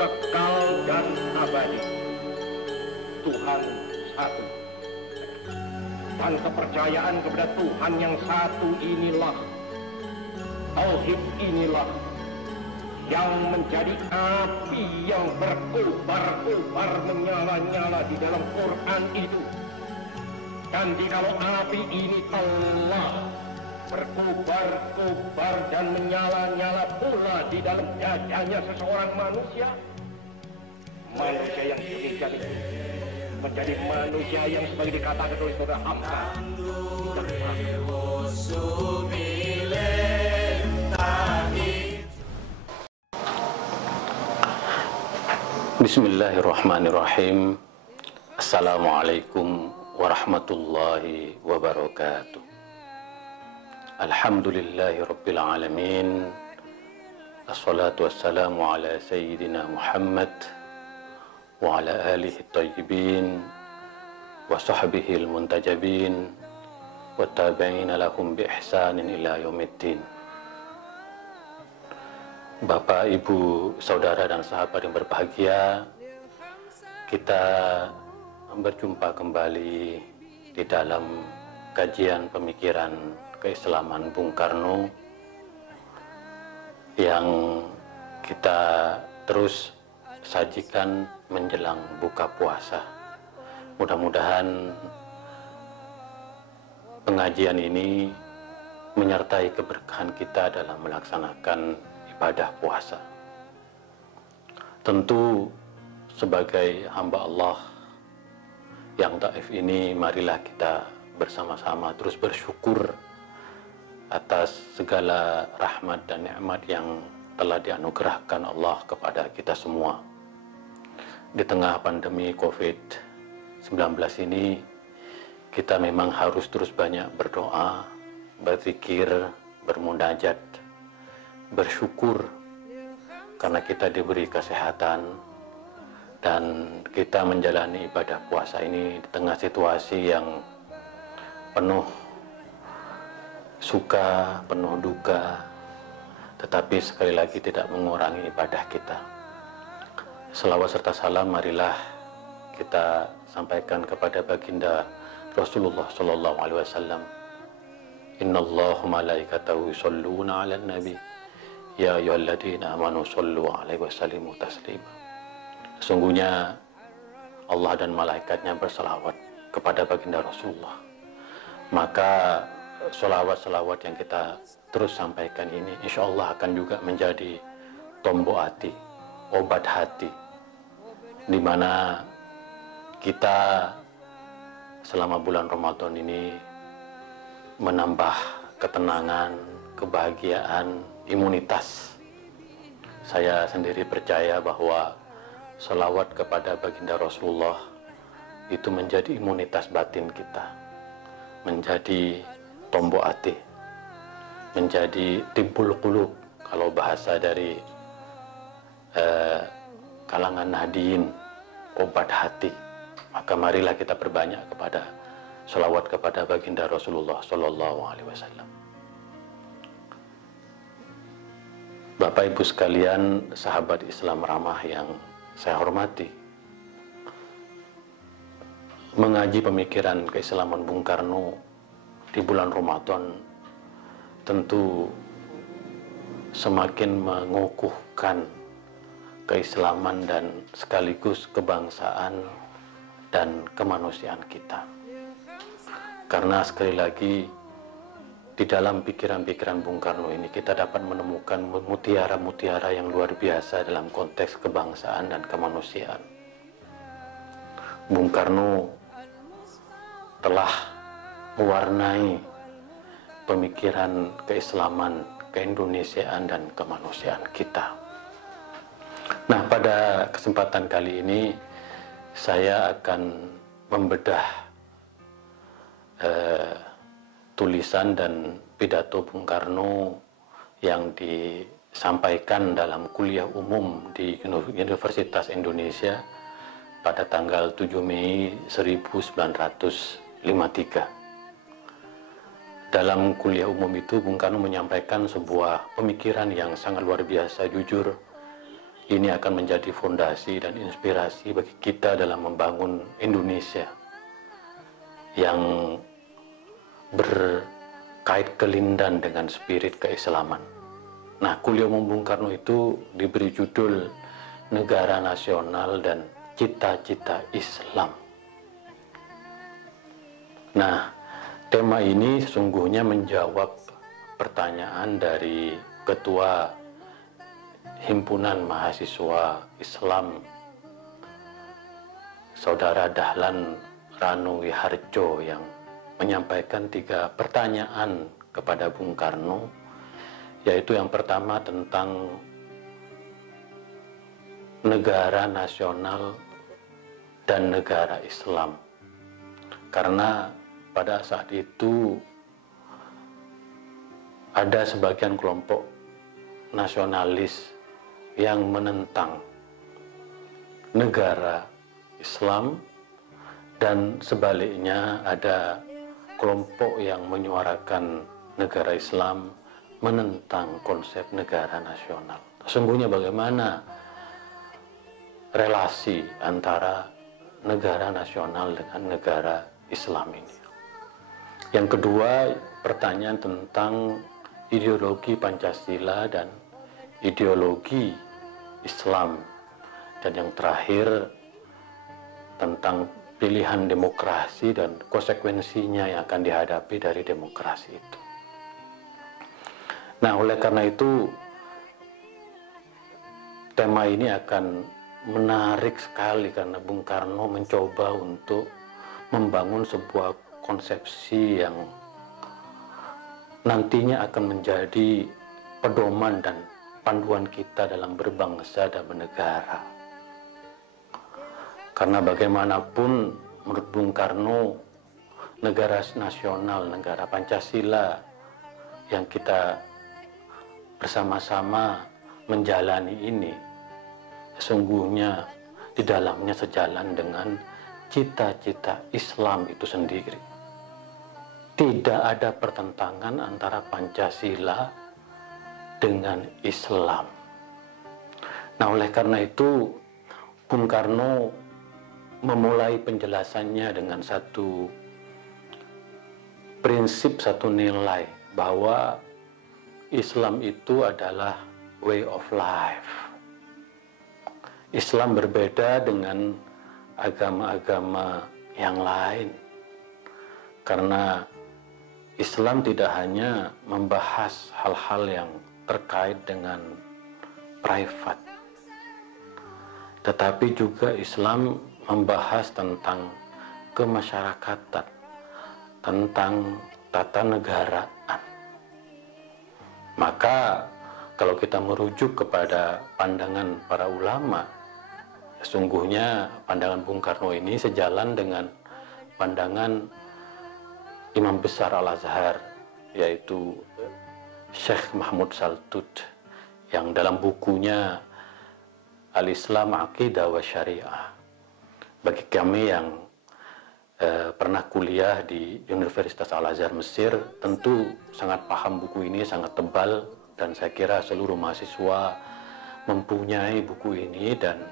kekal dan abadi. Tuhan satu. Dan kepercayaan kepada Tuhan yang satu inilah, tauhid inilah, yang menjadi api yang berkobar-kobar menyala-nyala di dalam Quran itu. Dan jikalau api ini telah berkobar-kobar dan menyala-nyala pula di dalam dadanya seseorang manusia, manusia yang demikian itu menjadi manusia yang sebagai dikatakan oleh saudara Hamka, Bismillahirrahmanirrahim. Assalamualaikum warahmatullahi wabarakatuh. Alhamdulillahi rabbil alamin. Assalatu wassalamu ala sayyidina Muhammad wa ala alihi tayyibin wa sahbihi al-muntajabin wa tabi'ina lahum bi ihsanin ila yaumiddin. Bapak, Ibu, Saudara dan sahabat yang berbahagia, kita berjumpa kembali di dalam kajian pemikiran keislaman Bung Karno yang kita terus sajikan menjelang buka puasa. Mudah-mudahan pengajian ini menyertai keberkahan kita dalam melaksanakan ibadah puasa. Tentu sebagai hamba Allah yang taif ini, marilah kita bersama-sama terus bersyukur atas segala rahmat dan nikmat yang telah dianugerahkan Allah kepada kita semua. Di tengah pandemi COVID-19 ini, kita memang harus terus banyak berdoa, berzikir, bermunajat, bersyukur karena kita diberi kesehatan dan kita menjalani ibadah puasa ini di tengah situasi yang penuh suka, penuh duka, tetapi sekali lagi tidak mengurangi ibadah kita. Selawat serta salam marilah kita sampaikan kepada baginda Rasulullah sallallahu alaihi wasallam. Innallaha malaikatahu yusholluna 'alan nabi ya ayyuhalladzina amanu shollu 'alaihi wasallimu taslima. Sesungguhnya Allah dan malaikatnya berselawat kepada baginda Rasulullah. Maka selawat-selawat yang kita terus sampaikan ini insya Allah akan juga menjadi tombok hati, obat hati, di mana kita selama bulan Ramadan ini menambah ketenangan, kebahagiaan, imunitas. Saya sendiri percaya bahwa selawat kepada baginda Rasulullah itu menjadi imunitas batin kita, menjadi tombok hati, menjadi timbul qulub kalau bahasa dari kalangan nahdiyin, obat hati. Maka marilah kita perbanyak kepada selawat kepada baginda Rasulullah sallallahu alaihi wasallam. Bapak Ibu sekalian, sahabat Islam ramah yang saya hormati, mengaji pemikiran keislaman Bung Karno di bulan Ramadan tentu semakin mengukuhkan keislaman dan sekaligus kebangsaan dan kemanusiaan kita. Karena sekali lagi di dalam pikiran-pikiran Bung Karno ini kita dapat menemukan mutiara-mutiara yang luar biasa dalam konteks kebangsaan dan kemanusiaan. Bung Karno telah mewarnai pemikiran keislaman, keindonesiaan dan kemanusiaan kita. Nah, pada kesempatan kali ini saya akan membedah tulisan dan pidato Bung Karno yang disampaikan dalam kuliah umum di Universitas Indonesia pada tanggal 7 Mei 1953. Dalam kuliah umum itu Bung Karno menyampaikan sebuah pemikiran yang sangat luar biasa, jujur, ini akan menjadi fondasi dan inspirasi bagi kita dalam membangun Indonesia yang berkait kelindan dengan spirit keislaman. Nah, kuliah umum Bung Karno itu diberi judul Negara Nasional dan Cita-Cita Islam. Nah, tema ini sesungguhnya menjawab pertanyaan dari Ketua Himpunan Mahasiswa Islam Saudara Dahlan Ranu Wiharjo yang menyampaikan 3 pertanyaan kepada Bung Karno, yaitu yang pertama tentang negara nasional dan negara Islam. Karena pada saat itu ada sebagian kelompok nasionalis yang menentang negara Islam, dan sebaliknya ada kelompok yang menyuarakan negara Islam menentang konsep negara nasional. Sesungguhnya bagaimana relasi antara negara nasional dengan negara Islam ini? Yang kedua, pertanyaan tentang ideologi Pancasila dan ideologi Islam. Dan yang terakhir, tentang pilihan demokrasi dan konsekuensinya yang akan dihadapi dari demokrasi itu. Nah, oleh karena itu, tema ini akan menarik sekali karena Bung Karno mencoba untuk membangun sebuah konsepsi yang nantinya akan menjadi pedoman dan panduan kita dalam berbangsa dan bernegara. Karena bagaimanapun menurut Bung Karno, negara nasional, negara Pancasila yang kita bersama-sama menjalani ini sesungguhnya di dalamnya sejalan dengan cita-cita Islam itu sendiri. Tidak ada pertentangan antara Pancasila dengan Islam. Nah, oleh karena itu Bung Karno memulai penjelasannya dengan satu prinsip, satu nilai bahwa Islam itu adalah way of life. Islam berbeda dengan agama-agama yang lain karena Islam tidak hanya membahas hal-hal yang terkait dengan private, tetapi juga Islam membahas tentang kemasyarakatan, tentang tata negaraan. Maka kalau kita merujuk kepada pandangan para ulama, sesungguhnya pandangan Bung Karno ini sejalan dengan pandangan Imam Besar Al-Azhar, yaitu Syekh Mahmud Saltut, yang dalam bukunya Al-Islam Aqidah wa Syariah. Bagi kami yang pernah kuliah di Universitas Al-Azhar Mesir, tentu sangat paham buku ini, sangat tebal, dan saya kira seluruh mahasiswa mempunyai buku ini dan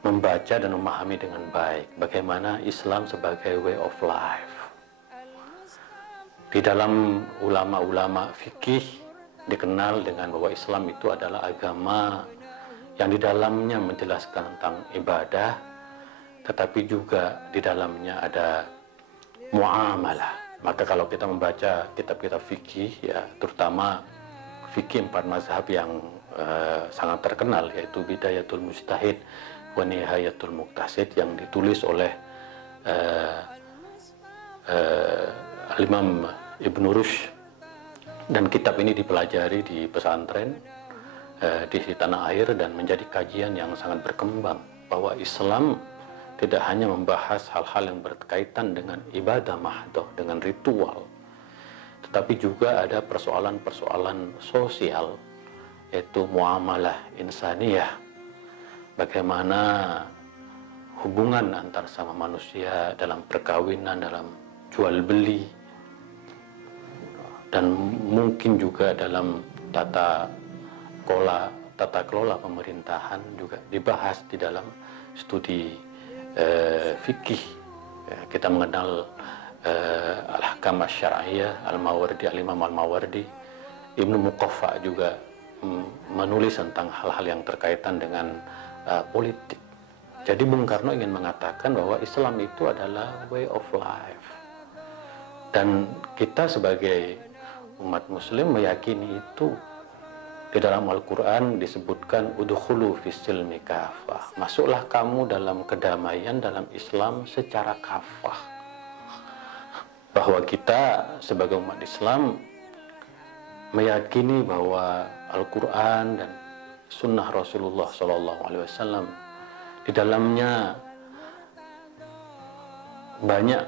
membaca dan memahami dengan baik bagaimana Islam sebagai way of life. Di dalam ulama-ulama fikih dikenal dengan bahwa Islam itu adalah agama yang di dalamnya menjelaskan tentang ibadah, tetapi juga di dalamnya ada muamalah. Maka kalau kita membaca kitab-kitab fikih, ya terutama fikih 4 mazhab yang sangat terkenal, yaitu Bidayatul Mujtahid wa Nihayatul Muqtasid yang ditulis oleh Imam Ibn Rushd, dan kitab ini dipelajari di pesantren di tanah air dan menjadi kajian yang sangat berkembang bahwa Islam tidak hanya membahas hal-hal yang berkaitan dengan ibadah mahdoh, dengan ritual, tetapi juga ada persoalan-persoalan sosial, yaitu muamalah insaniyah, bagaimana hubungan antar sama manusia dalam perkawinan, dalam jual beli, dan mungkin juga dalam tata kelola tata kelola pemerintahan juga dibahas di dalam studi fikih. Kita mengenal Al-Ahkam Asy-Syar'iyyah Al-Mawardi, Al-Imam Al-Mawardi. Ibnu Muqaffa juga menulis tentang hal-hal yang terkaitan dengan politik. Jadi Bung Karno ingin mengatakan bahwa Islam itu adalah way of life. Dan kita sebagai umat muslim meyakini itu. Di dalam Al-Quran disebutkan udkhulu fis-silmi kafah. Masuklah kamu dalam kedamaian dalam Islam secara kafah. Bahwa kita sebagai umat Islam meyakini bahwa Al-Quran dan Sunnah Rasulullah SAW di dalamnya banyak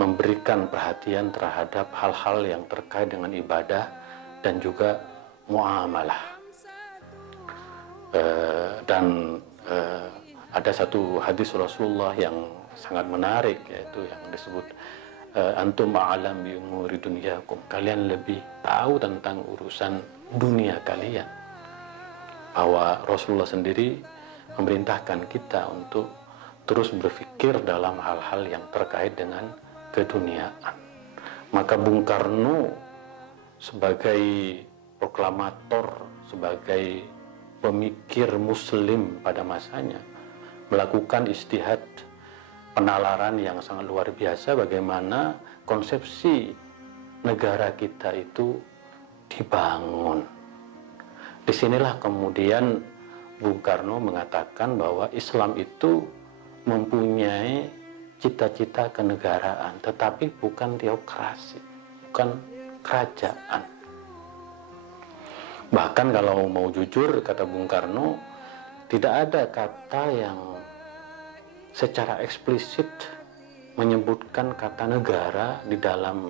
memberikan perhatian terhadap hal-hal yang terkait dengan ibadah dan juga muamalah. Ada satu hadis Rasulullah yang sangat menarik, yaitu yang disebut antum a'lam bi umuri dunyakum, kalian lebih tahu tentang urusan dunia kalian. Bahwa Rasulullah sendiri memerintahkan kita untuk terus berpikir dalam hal-hal yang terkait dengan keduniaan. Maka Bung Karno sebagai proklamator, sebagai pemikir muslim pada masanya, melakukan ijtihad penalaran yang sangat luar biasa bagaimana konsepsi negara kita itu dibangun. Disinilah kemudian Bung Karno mengatakan bahwa Islam itu mempunyai cita-cita kenegaraan, tetapi bukan teokrasi, bukan kerajaan. Bahkan kalau mau jujur, kata Bung Karno, tidak ada kata yang secara eksplisit menyebutkan kata negara di dalam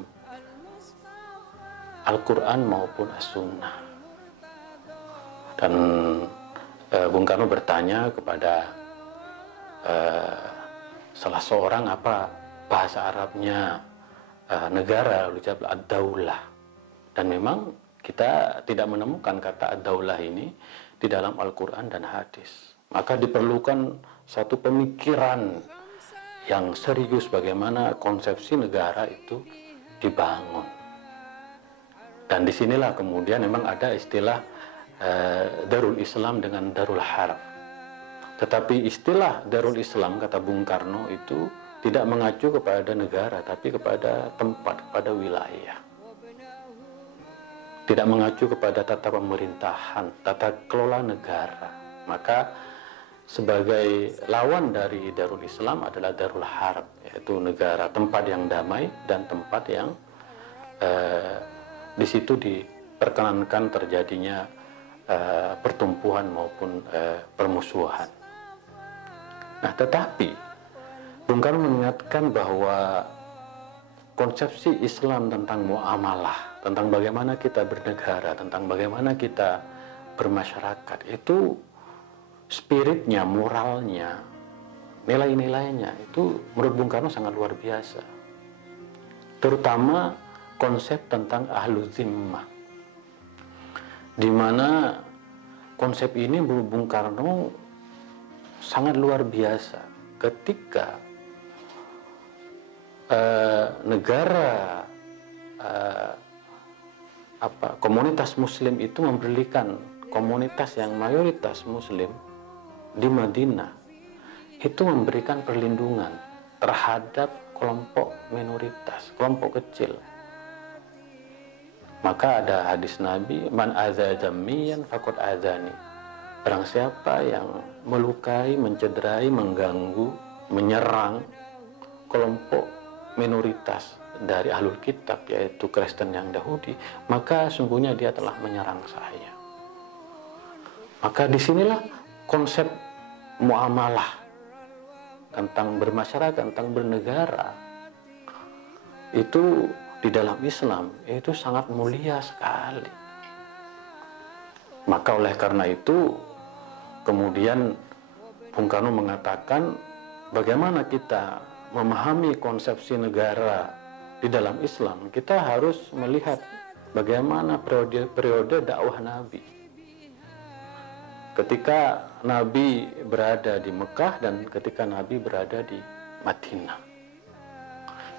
Al-Quran maupun As-Sunnah. Dan Bung Karno bertanya kepada salah seorang apa bahasa Arabnya negara, ucap ad-daulah. Dan memang kita tidak menemukan kata ad-daulah ini di dalam Al-Quran dan hadis. Maka diperlukan satu pemikiran yang serius bagaimana konsepsi negara itu dibangun. Dan disinilah kemudian memang ada istilah Darul Islam dengan Darul Harb. Tetapi istilah Darul Islam, kata Bung Karno, itu tidak mengacu kepada negara, tapi kepada tempat, kepada wilayah. Tidak mengacu kepada tata pemerintahan, tata kelola negara. Maka sebagai lawan dari Darul Islam adalah Darul Harb, yaitu negara, tempat yang damai dan tempat yang di situ diperkenankan terjadinya pertumbuhan maupun permusuhan. Nah, tetapi Bung Karno mengingatkan bahwa konsepsi Islam tentang muamalah, tentang bagaimana kita bernegara, tentang bagaimana kita bermasyarakat, itu spiritnya, moralnya, nilai-nilainya itu menurut Bung Karno sangat luar biasa. Terutama konsep tentang ahlu zimmah, di mana konsep ini menurut Bung Karno sangat luar biasa ketika negara komunitas muslim itu memberikan komunitas yang mayoritas muslim di Madinah itu memberikan perlindungan terhadap kelompok minoritas, kelompok kecil. Maka ada hadis Nabi, man adza dzammiyan faqad adzani. Barang siapa yang melukai, mencederai, mengganggu, menyerang kelompok minoritas dari ahlul kitab, yaitu Kristen yang Yahudi, maka sungguhnya dia telah menyerang saya. Maka disinilah konsep muamalah tentang bermasyarakat, tentang bernegara itu di dalam Islam itu sangat mulia sekali. Maka oleh karena itu kemudian Bung Karno mengatakan bagaimana kita memahami konsepsi negara di dalam Islam, kita harus melihat bagaimana periode dakwah Nabi. ketika Nabi berada di Mekah dan ketika Nabi berada di Madinah.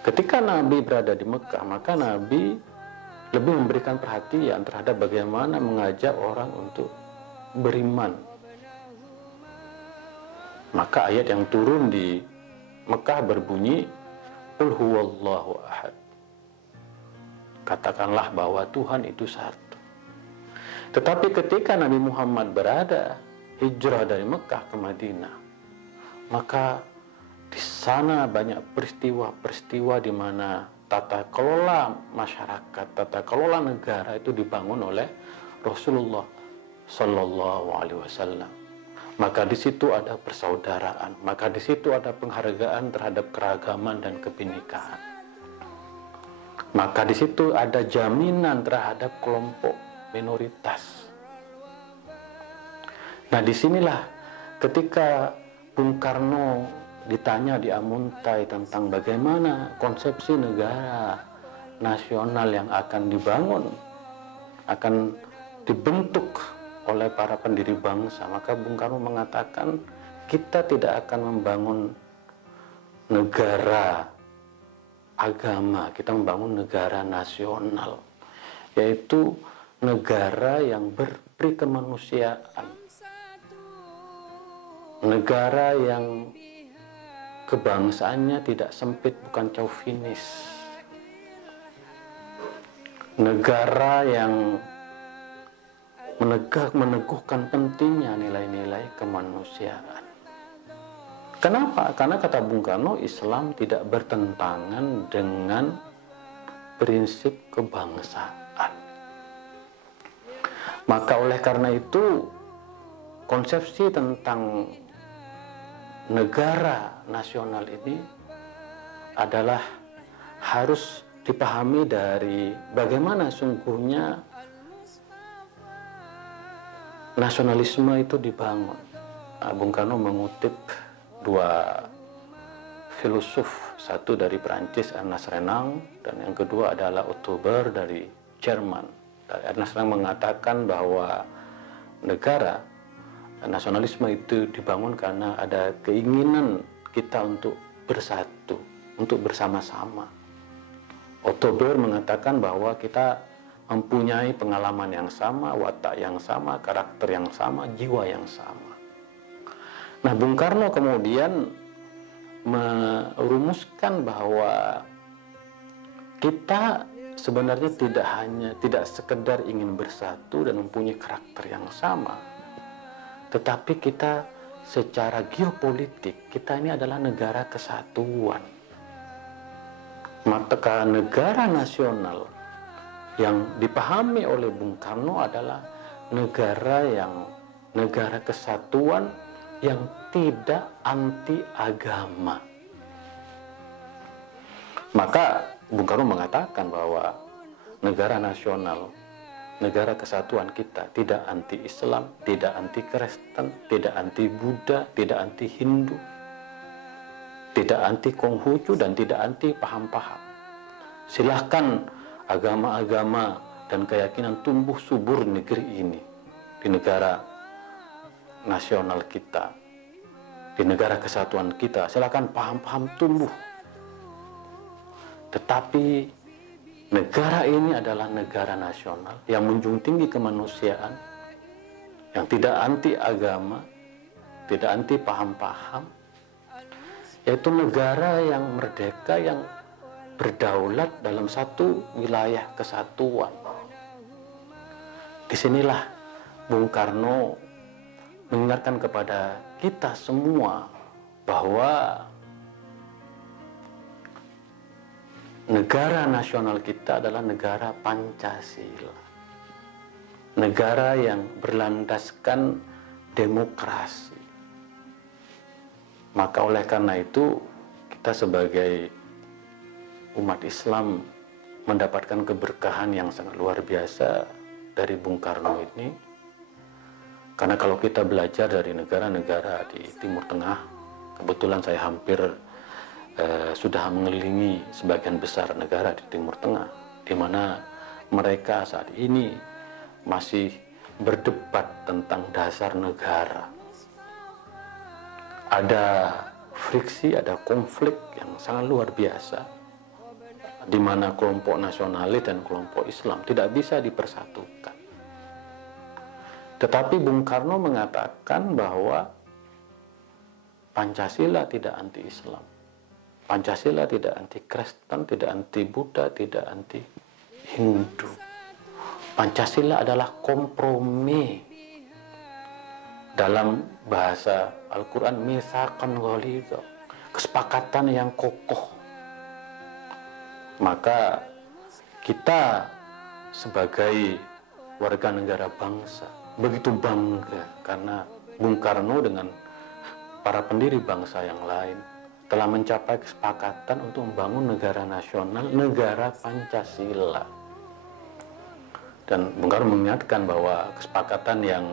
Ketika Nabi berada di Mekah, maka Nabi lebih memberikan perhatian terhadap bagaimana mengajak orang untuk beriman. Maka ayat yang turun di Mekah berbunyi, Qul huwallahu ahad. Katakanlah bahwa Tuhan itu satu. Tetapi ketika Nabi Muhammad berada hijrah dari Mekah ke Madinah, maka di sana banyak peristiwa-peristiwa di mana tata kelola masyarakat, tata kelola negara itu dibangun oleh Rasulullah Sallallahu Alaihi Wasallam. Maka di situ ada persaudaraan, maka di situ ada penghargaan terhadap keragaman dan kebinekaan. Maka di situ ada jaminan terhadap kelompok minoritas. Nah, disinilah ketika Bung Karno ditanya di Amuntai tentang bagaimana konsepsi negara nasional yang akan dibangun, akan dibentuk oleh para pendiri bangsa, maka Bung Karno mengatakan kita tidak akan membangun negara agama, kita membangun negara nasional, yaitu negara yang berperi kemanusiaan, negara yang kebangsaannya tidak sempit, bukan chauvinis, negara yang meneguhkan pentingnya nilai-nilai kemanusiaan. Kenapa? Karena kata Bung Karno, Islam tidak bertentangan dengan prinsip kebangsaan. Maka oleh karena itu, konsepsi tentang negara nasional ini adalah harus dipahami dari bagaimana sungguhnya nasionalisme itu dibangun. Bung Karno mengutip dua filosof, satu dari Perancis Ernest Renan dan yang kedua adalah Otto Bauer dari Jerman. Ernest Renan mengatakan bahwa negara nasionalisme itu dibangun karena ada keinginan kita untuk bersatu, untuk bersama-sama. Otto Bauer mengatakan bahwa kita mempunyai pengalaman yang sama, watak yang sama, karakter yang sama, jiwa yang sama. Nah, Bung Karno kemudian merumuskan bahwa kita sebenarnya tidak sekedar ingin bersatu dan mempunyai karakter yang sama, tetapi kita secara geopolitik, kita ini adalah negara kesatuan. Maka negara nasional yang dipahami oleh Bung Karno adalah negara kesatuan yang tidak anti agama. Maka Bung Karno mengatakan bahwa negara nasional, negara kesatuan kita tidak anti Islam, tidak anti Kristen, tidak anti Buddha, tidak anti Hindu, tidak anti Konghucu, dan tidak anti paham-paham. Silahkan agama-agama dan keyakinan tumbuh subur di negeri ini, di negara nasional kita, di negara kesatuan kita. Silakan paham-paham tumbuh. Tetapi negara ini adalah negara nasional yang menjunjung tinggi kemanusiaan, yang tidak anti agama, tidak anti paham-paham, yaitu negara yang merdeka, yang berdaulat dalam satu wilayah kesatuan. Disinilah Bung Karno mengingatkan kepada kita semua bahwa negara nasional kita adalah negara Pancasila, negara yang berlandaskan demokrasi. Maka oleh karena itu, kita sebagai umat Islam mendapatkan keberkahan yang sangat luar biasa dari Bung Karno ini. Karena kalau kita belajar dari negara-negara di Timur Tengah, kebetulan saya hampir sudah mengelilingi sebagian besar negara di Timur Tengah, di mana mereka saat ini masih berdebat tentang dasar negara. Ada friksi, ada konflik yang sangat luar biasa, di mana kelompok nasionalis dan kelompok Islam tidak bisa dipersatukan. Tetapi Bung Karno mengatakan bahwa Pancasila tidak anti-Islam, Pancasila tidak anti-Kristen, tidak anti-Buddha, tidak anti-Hindu. Pancasila adalah kompromi. Dalam bahasa Al-Quran, mitsaqan ghalidha, kesepakatan yang kokoh. Maka kita sebagai warga negara bangsa begitu bangga karena Bung Karno dengan para pendiri bangsa yang lain telah mencapai kesepakatan untuk membangun negara nasional, negara Pancasila. Dan Bung Karno mengingatkan bahwa kesepakatan yang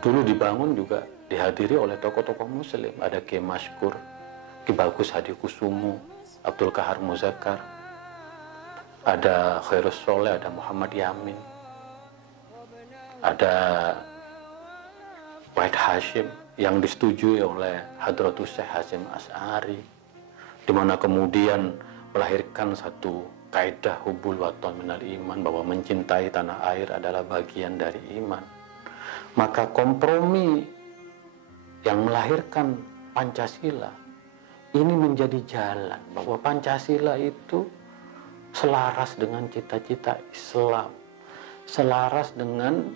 dulu dibangun juga dihadiri oleh tokoh-tokoh muslim. Ada Ki Maskur, Ki Bagus Hadikusumo, Abdul Kahar Muzakkar, ada Khairus Soleh, ada Muhammad Yamin, ada Wahid Hashim yang disetujui oleh Hadratus Syekh Hasyim Asy'ari, di mana kemudian melahirkan satu kaidah hubul waton minal iman, bahwa mencintai tanah air adalah bagian dari iman. Maka kompromi yang melahirkan Pancasila ini menjadi jalan bahwa Pancasila itu selaras dengan cita-cita Islam, selaras dengan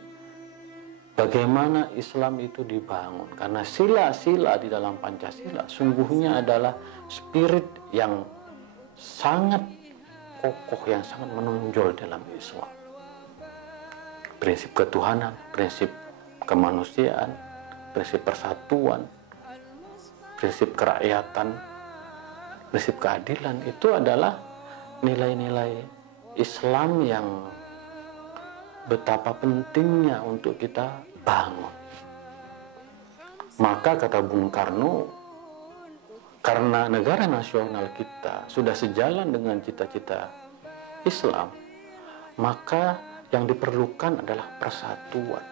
bagaimana Islam itu dibangun. Karena sila-sila di dalam Pancasila sungguhnya adalah spirit yang sangat kokoh, yang sangat menonjol dalam Islam. Prinsip ketuhanan, prinsip kemanusiaan, prinsip persatuan, prinsip kerakyatan, prinsip keadilan, itu adalah nilai-nilai Islam yang betapa pentingnya untuk kita bangun. Maka kata Bung Karno, karena negara nasional kita sudah sejalan dengan cita-cita Islam, maka yang diperlukan adalah persatuan.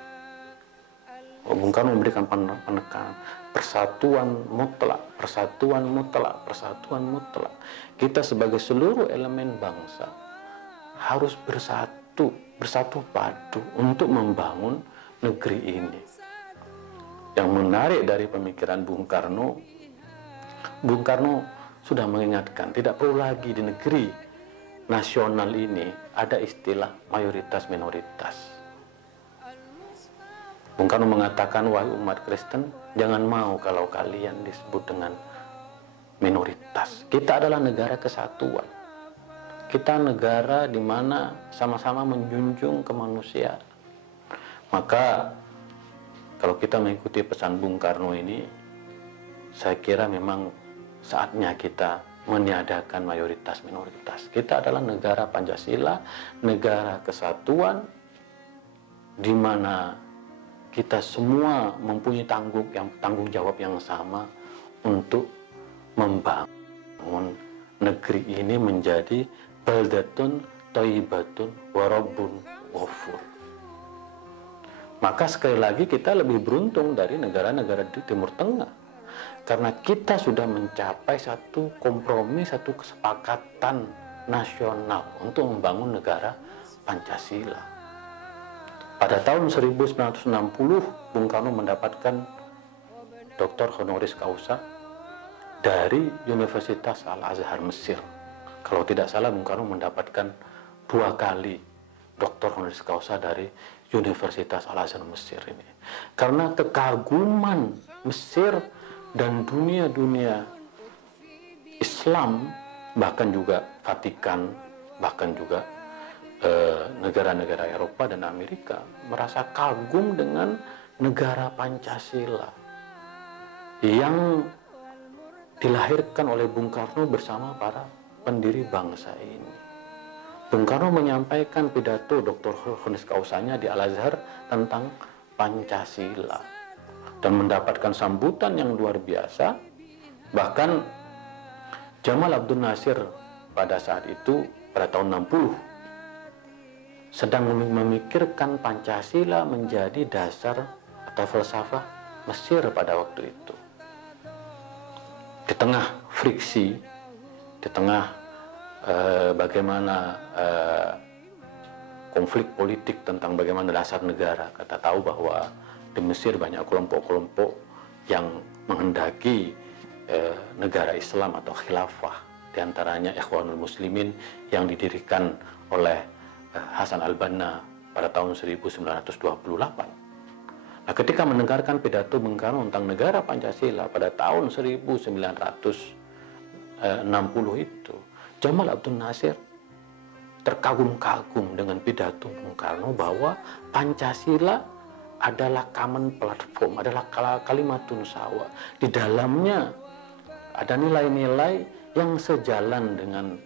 Bung Karno memberikan penekanan persatuan mutlak, persatuan mutlak, persatuan mutlak. Kita sebagai seluruh elemen bangsa harus bersatu padu untuk membangun negeri ini. Yang menarik dari pemikiran Bung Karno sudah mengingatkan tidak perlu lagi di negeri nasional ini ada istilah mayoritas minoritas. Bung Karno mengatakan, wahai umat Kristen, jangan mau kalau kalian disebut dengan minoritas. Kita adalah negara kesatuan. Kita negara di mana sama-sama menjunjung kemanusiaan. Maka kalau kita mengikuti pesan Bung Karno ini, saya kira memang saatnya kita meniadakan mayoritas minoritas. Kita adalah negara Pancasila, negara kesatuan, di mana kita semua mempunyai tanggung jawab yang sama untuk membangun negeri ini menjadi baldatun thayyibatun wa rabbun ghafur. Maka sekali lagi kita lebih beruntung dari negara-negara di Timur Tengah, karena kita sudah mencapai satu kompromi, satu kesepakatan nasional untuk membangun negara Pancasila. Pada tahun 1960, Bung Karno mendapatkan Dr. Honoris Causa dari Universitas Al-Azhar Mesir. Kalau tidak salah, Bung Karno mendapatkan 2 kali Dr. Honoris Causa dari Universitas Al-Azhar Mesir ini. Karena kekaguman Mesir dan dunia-dunia Islam, bahkan juga Vatikan, bahkan juga negara-negara Eropa dan Amerika merasa kagum dengan negara Pancasila yang dilahirkan oleh Bung Karno bersama para pendiri bangsa ini. Bung Karno menyampaikan pidato Dr. Honoris Causanya di Al-Azhar tentang Pancasila dan mendapatkan sambutan yang luar biasa. Bahkan Jamal Abdul Nasir pada saat itu, pada tahun 60, sedang memikirkan Pancasila menjadi dasar atau filsafat Mesir pada waktu itu. Di tengah friksi, di tengah bagaimana konflik politik tentang bagaimana dasar negara, kita tahu bahwa di Mesir banyak kelompok-kelompok yang menghendaki negara Islam atau khilafah, diantaranya Ikhwanul Muslimin yang didirikan oleh Hasan al-Banna pada tahun 1928. Nah, ketika mendengarkan pidato Bung Karno tentang negara Pancasila pada tahun 1960 itu, Jamal Abdul Nasir terkagum-kagum dengan pidato Bung Karno bahwa Pancasila adalah common platform, adalah kalimatun sawa. Di dalamnya ada nilai-nilai yang sejalan dengan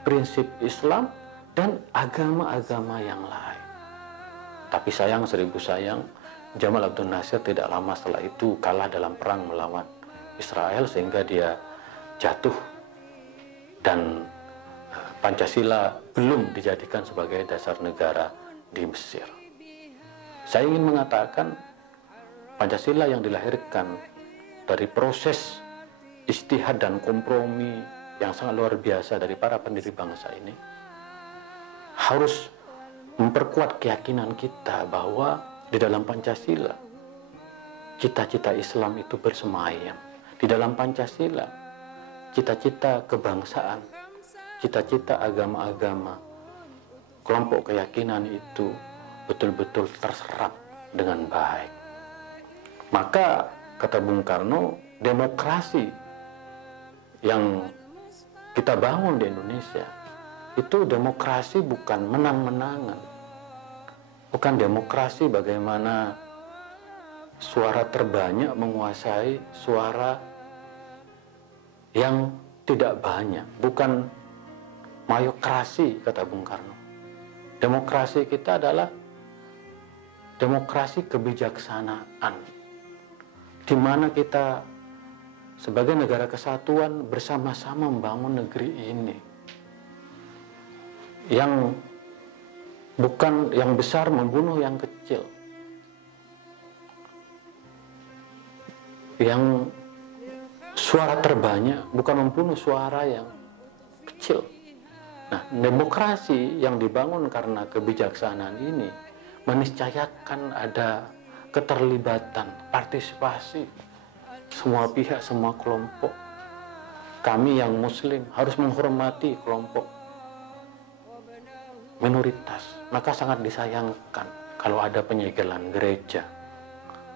prinsip Islam dan agama-agama yang lain. Tapi sayang, seribu sayang, Jamal Abdul Nasir tidak lama setelah itu kalah dalam perang melawan Israel sehingga dia jatuh dan Pancasila belum dijadikan sebagai dasar negara di Mesir. Saya ingin mengatakan Pancasila yang dilahirkan dari proses ijtihad dan kompromi yang sangat luar biasa dari para pendiri bangsa ini harus memperkuat keyakinan kita bahwa di dalam Pancasila cita-cita Islam itu bersemayam. Di dalam Pancasila cita-cita kebangsaan, cita-cita agama-agama, kelompok keyakinan itu betul-betul terserap dengan baik. Maka kata Bung Karno, demokrasi yang kita bangun di Indonesia itu demokrasi bukan menang-menangan, bukan demokrasi bagaimana suara terbanyak menguasai suara yang tidak banyak, bukan mayokrasi kata Bung Karno. Demokrasi kita adalah demokrasi kebijaksanaan, di mana kita sebagai negara kesatuan bersama-sama membangun negeri ini, yang bukan yang besar membunuh yang kecil, yang suara terbanyak bukan membunuh suara yang kecil. Nah, demokrasi yang dibangun karena kebijaksanaan ini meniscayakan ada keterlibatan, partisipasi semua pihak, semua kelompok. Kami yang Muslim harus menghormati kelompok minoritas. Maka sangat disayangkan kalau ada penyegelan gereja,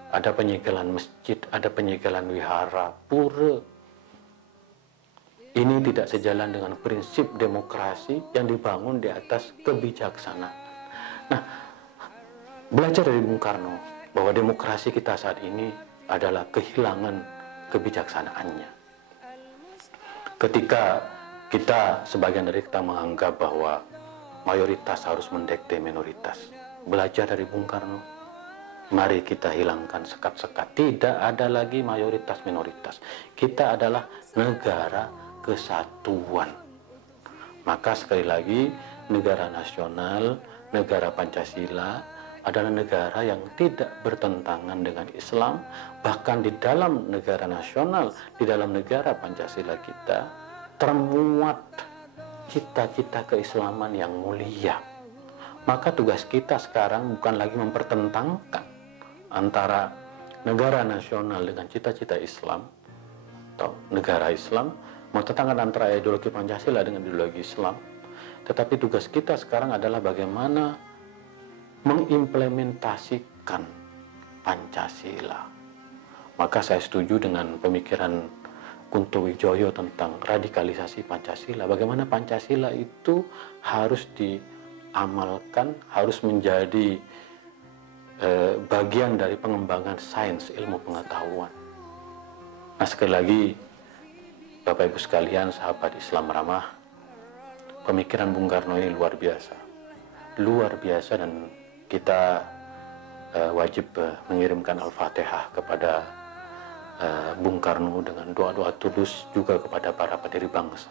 ada penyegelan masjid, ada penyegelan wihara, pura. Ini tidak sejalan dengan prinsip demokrasi yang dibangun di atas kebijaksanaan. Nah, belajar dari Bung Karno bahwa demokrasi kita saat ini adalah kehilangan kebijaksanaannya. Ketika kita, sebagian dari kita menganggap bahwa mayoritas harus mendekte minoritas, belajar dari Bung Karno, mari kita hilangkan sekat-sekat. Tidak ada lagi mayoritas minoritas. Kita adalah negara kesatuan. Maka sekali lagi, negara nasional, negara Pancasila adalah negara yang tidak bertentangan dengan Islam. Bahkan di dalam negara nasional, di dalam negara Pancasila kita termuat cita-cita keislaman yang mulia. Maka tugas kita sekarang bukan lagi mempertentangkan antara negara nasional dengan cita-cita Islam atau negara Islam, mempertentangkan antara ideologi Pancasila dengan ideologi Islam. Tetapi tugas kita sekarang adalah bagaimana mengimplementasikan Pancasila. Maka saya setuju dengan pemikiran Kunto Wijoyo tentang radikalisasi Pancasila. Bagaimana Pancasila itu harus diamalkan, harus menjadi bagian dari pengembangan sains ilmu pengetahuan. Nah, sekali lagi, Bapak Ibu sekalian, sahabat Islam ramah, pemikiran Bung Karno ini luar biasa. Luar biasa, dan kita wajib mengirimkan Al-Fatihah kepada Bung Karno dengan doa-doa tulus juga kepada para pendiri bangsa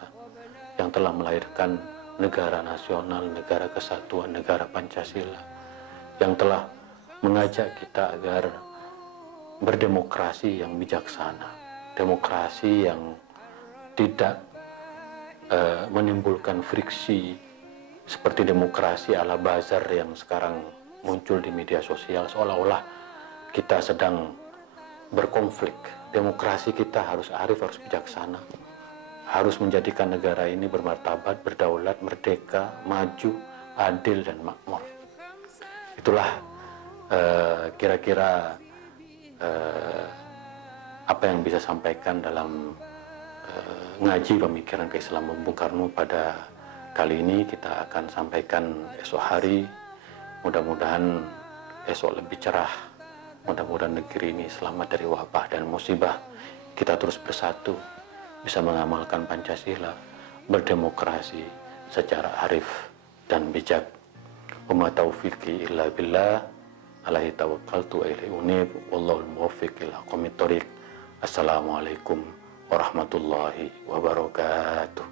yang telah melahirkan negara nasional, negara kesatuan, negara Pancasila, yang telah mengajak kita agar berdemokrasi yang bijaksana, demokrasi yang tidak menimbulkan friksi seperti demokrasi ala buzzer yang sekarang muncul di media sosial, seolah-olah kita sedang berkonflik. Demokrasi kita harus arif, harus bijaksana, harus menjadikan negara ini bermartabat, berdaulat, merdeka, maju, adil, dan makmur. Itulah kira-kira apa yang bisa sampaikan dalam ngaji pemikiran keislaman Bung Karno pada kali ini. Kita akan sampaikan esok hari, mudah-mudahan esok lebih cerah, mudah-mudahan negeri ini selamat dari wabah dan musibah. Kita terus bersatu, bisa mengamalkan Pancasila, berdemokrasi secara arif dan bijak. Wa ma taufiqi illa billah, alaihi tawakkaltu wa ilaihi unib, wallahul muwaffiq ila aqwamit thoriq. Assalamualaikum warahmatullahi wabarakatuh.